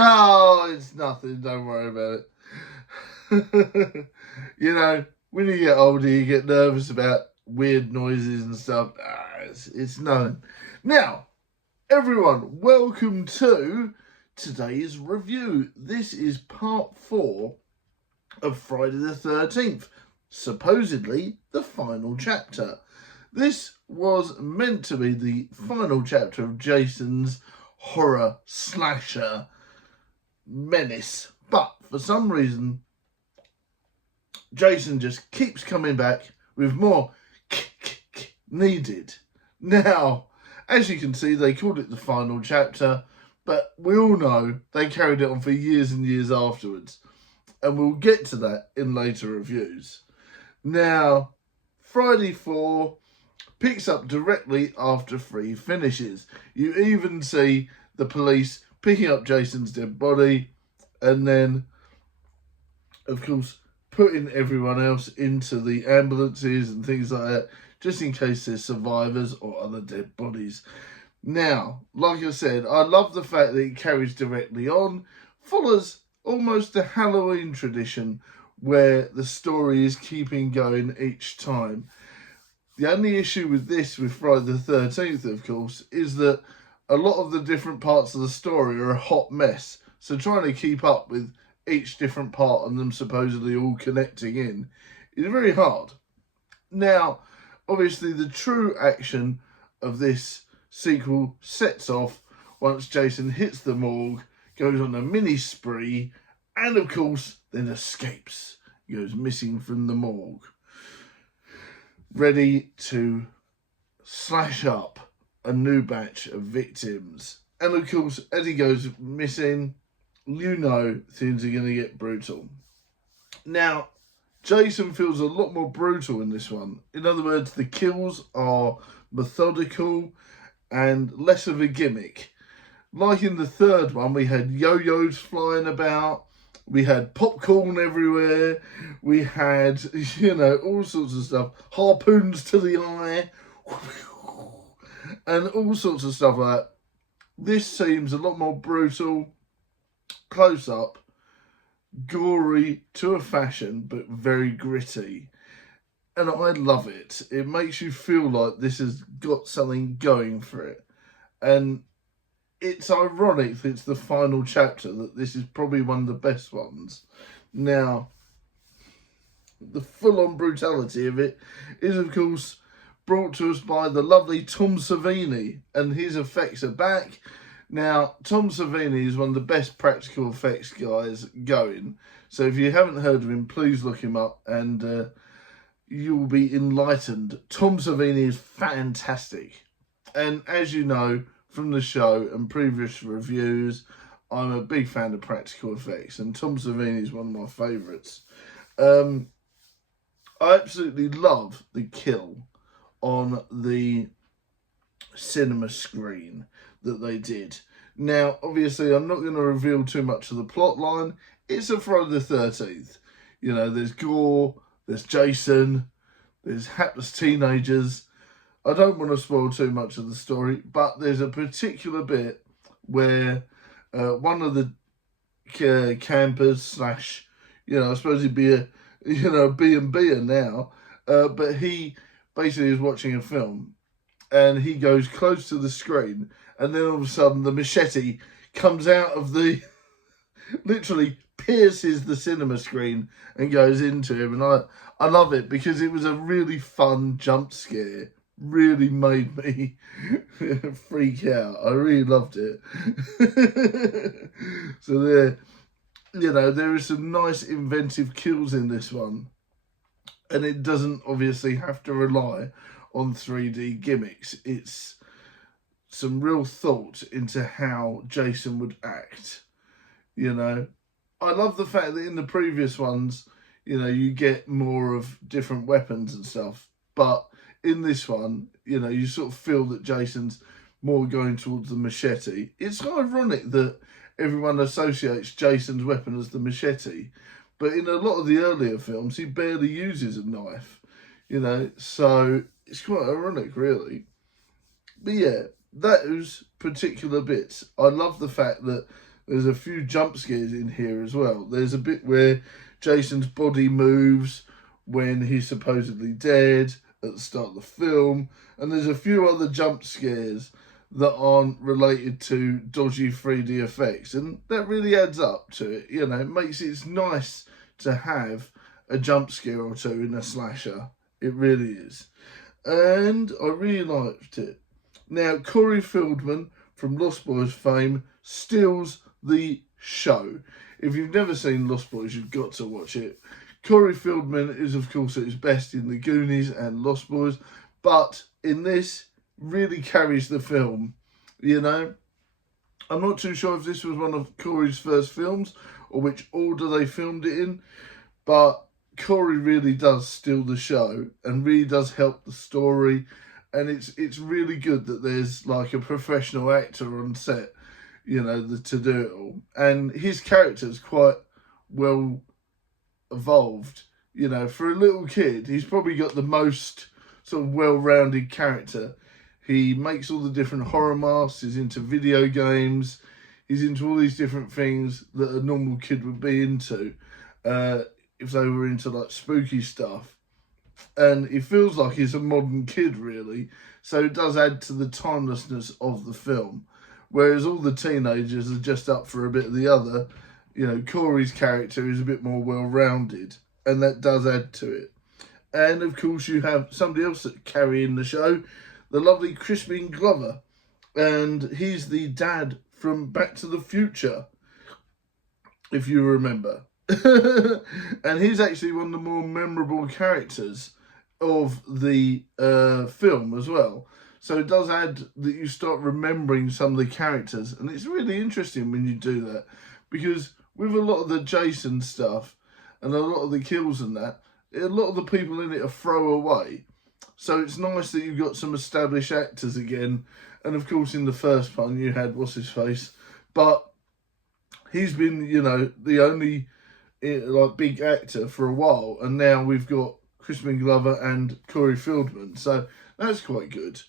Oh, it's nothing. Don't worry about it. You know, when you get older, you get nervous about weird noises and stuff. It's nothing. Now, everyone, welcome to today's review. This is part 4 of Friday the 13th, supposedly the final chapter. This was meant to be the final chapter of Jason's horror slasher menace, but for some reason Jason just keeps coming back with more needed. Now, as you can see, they called it the final chapter, but we all know they carried it on for years and years afterwards, and we'll get to that in later reviews. Now, Friday 4 picks up directly after 3 finishes. You even see the police picking up Jason's dead body and then, of course, putting everyone else into the ambulances and things like that, just in case there's survivors or other dead bodies. Now, like I said, I love the fact that it carries directly on, follows almost the Halloween tradition where the story is keeping going each time. The only issue with this, with Friday the 13th, of course, is that a lot of the different parts of the story are a hot mess. So trying to keep up with each different part and them supposedly all connecting in is very hard. Now, obviously, the true action of this sequel sets off once Jason hits the morgue, goes on a mini spree, and of course, then escapes. He goes missing from the morgue, ready to slash up a new batch of victims. And of course, as he goes missing, you know things are going to get brutal. Now, Jason feels a lot more brutal in this one. In other words, the kills are methodical and less of a gimmick. Like in the third one, we had yo-yos flying about, we had popcorn everywhere, we had, all sorts of stuff, harpoons to the eye, and all sorts of stuff like that. This seems a lot more brutal, close up, gory to a fashion, but very gritty. And I love it. It makes you feel like this has got something going for it. And it's ironic that it's the final chapter, that this is probably one of the best ones. Now, the full-on brutality of it is, of course, brought to us by the lovely Tom Savini, and his effects are back. Now, Tom Savini is one of the best practical effects guys going. So if you haven't heard of him, please look him up and you will be enlightened. Tom Savini is fantastic. And as you know from the show and previous reviews, I'm a big fan of practical effects. And Tom Savini is one of my favourites. I absolutely love the kill on the cinema screen that they did. Now, obviously, I'm not going to reveal too much of the plot line. It's a Friday the 13th. There's gore, there's Jason, there's hapless teenagers. I don't want to spoil too much of the story, but there's a particular bit where one of the campers slash, I suppose he'd be a, B&B'er now, but he basically is watching a film and he goes close to the screen and then all of a sudden the machete comes out of the, literally pierces the cinema screen and goes into him. And I love it because it was a really fun jump scare. Really made me freak out. I really loved it. So there is some nice inventive kills in this one. And it doesn't obviously have to rely on 3D gimmicks. It's some real thought into how Jason would act. I love the fact that in the previous ones, you get more of different weapons and stuff. But in this one, you sort of feel that Jason's more going towards the machete. It's ironic that everyone associates Jason's weapon as the machete. But in a lot of the earlier films, he barely uses a knife, so it's quite ironic, really. But yeah, those particular bits, I love the fact that There's a few jump scares in here as well. There's a bit where Jason's body moves when he's supposedly dead at the start of the film. And there's a few other jump scares that aren't related to dodgy 3D effects. And that really adds up to it. You know, it makes it nice to have a jump scare or two in a slasher. It really is. And I really liked it. Now, Corey Feldman from Lost Boys fame steals the show. If you've never seen Lost Boys, you've got to watch it. Corey Feldman is, of course, at his best in The Goonies and Lost Boys, but in this, really carries the film, you know. I'm not too sure if this was one of Corey's first films or which order they filmed it in, but Corey really does steal the show and really does help the story, and it's really good that there's like a professional actor on set, you know, to do it all. And his character's quite well evolved. You know, for a little kid, he's probably got the most sort of well-rounded character. He makes all the different horror masks, he's into video games, he's into all these different things that a normal kid would be into if they were into like spooky stuff. And he feels like he's a modern kid, really. So it does add to the timelessness of the film. Whereas all the teenagers are just up for a bit of the other. You know, Corey's character is a bit more well-rounded, and that does add to it. And, of course, you have somebody else that carrying the show, the lovely Crispin Glover. And he's the dad from Back to the Future, if you remember. And he's actually one of the more memorable characters of the film as well. So it does add that you start remembering some of the characters. And it's really interesting when you do that. Because with a lot of the Jason stuff and a lot of the kills and that, a lot of the people in it are throwaway. So it's nice that you've got some established actors again. And of course in the first one you had what's-his-face. But he's been, you know, the only like big actor for a while. And now we've got Crispin Glover and Corey Feldman. So that's quite good.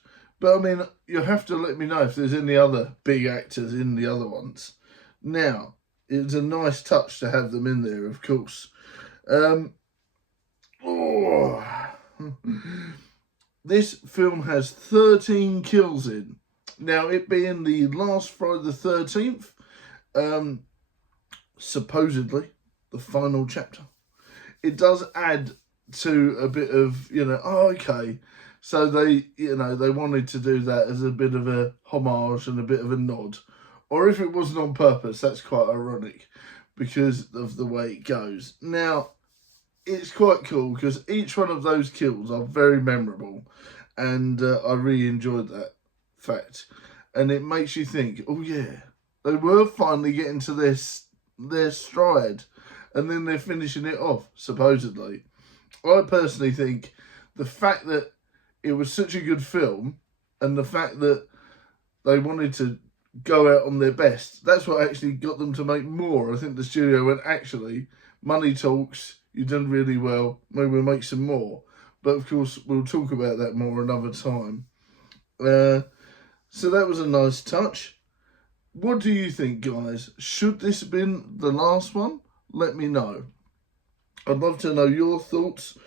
But, I mean, you'll have to let me know if there's any other big actors in the other ones. Now, it's a nice touch to have them in there, of course. This film has 13 kills in. Now, it being the last Friday the 13th, supposedly the final chapter, it does add to a bit of, you know, oh, okay. So they, you know, they wanted to do that as a bit of a homage and a bit of a nod. Or if it wasn't on purpose, that's quite ironic because of the way it goes. Now, it's quite cool because each one of those kills are very memorable. And I really enjoyed that fact. And it makes you think, oh yeah, they were finally getting to their stride. And then they're finishing it off, supposedly. I personally think the fact that it was such a good film and the fact that they wanted to go out on their best, that's what actually got them to make more. I think the studio went, actually, money talks, you've done really well, maybe we'll make some more. But of course, we'll talk about that more another time. So that was a nice touch. What do you think, guys? Should this have been the last one? Let me know. I'd love to know your thoughts.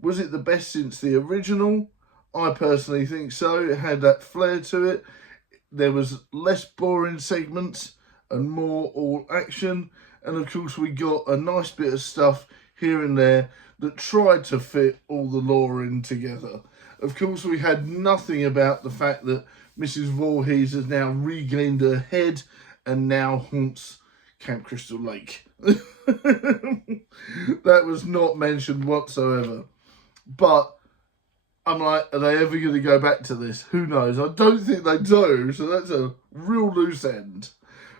Was it the best since the original? I personally think so. It had that flair to it. There was less boring segments and more all action. And of course we got a nice bit of stuff here and there that tried to fit all the lore in together. Of course we had nothing about the fact that Mrs. Voorhees has now regained her head and now haunts Camp Crystal Lake. That was not mentioned whatsoever. But I'm like, are they ever going to go back to this? Who knows? I don't think they do. So that's a real loose end.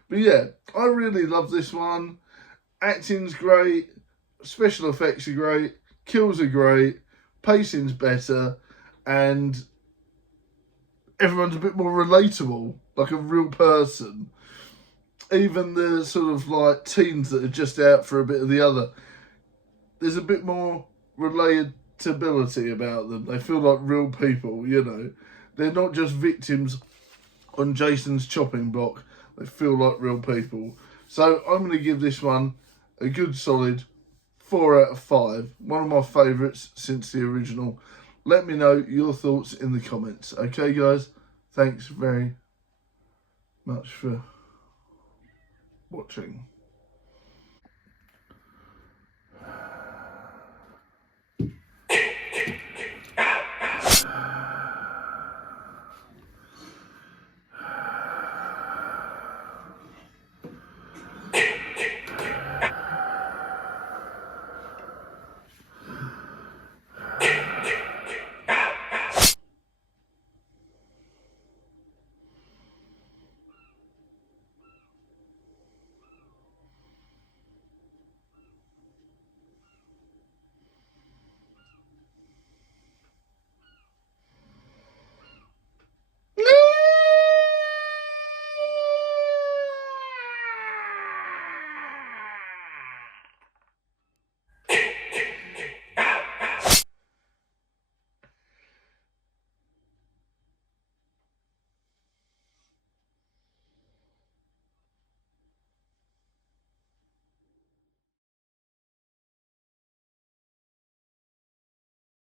But yeah, I really love this one. Acting's great. Special effects are great. Kills are great. Pacing's better. And everyone's a bit more relatable. Like a real person. Even the sort of like teens that are just out for a bit of the other. There's a bit more relatability about them. They feel like real people, you know. They're not just victims on Jason's chopping block. They feel like real people. So I'm going to give this one a good solid 4 out of 5. One of my favourites since the original. Let me know your thoughts in the comments. Okay, guys? Thanks very much for watching.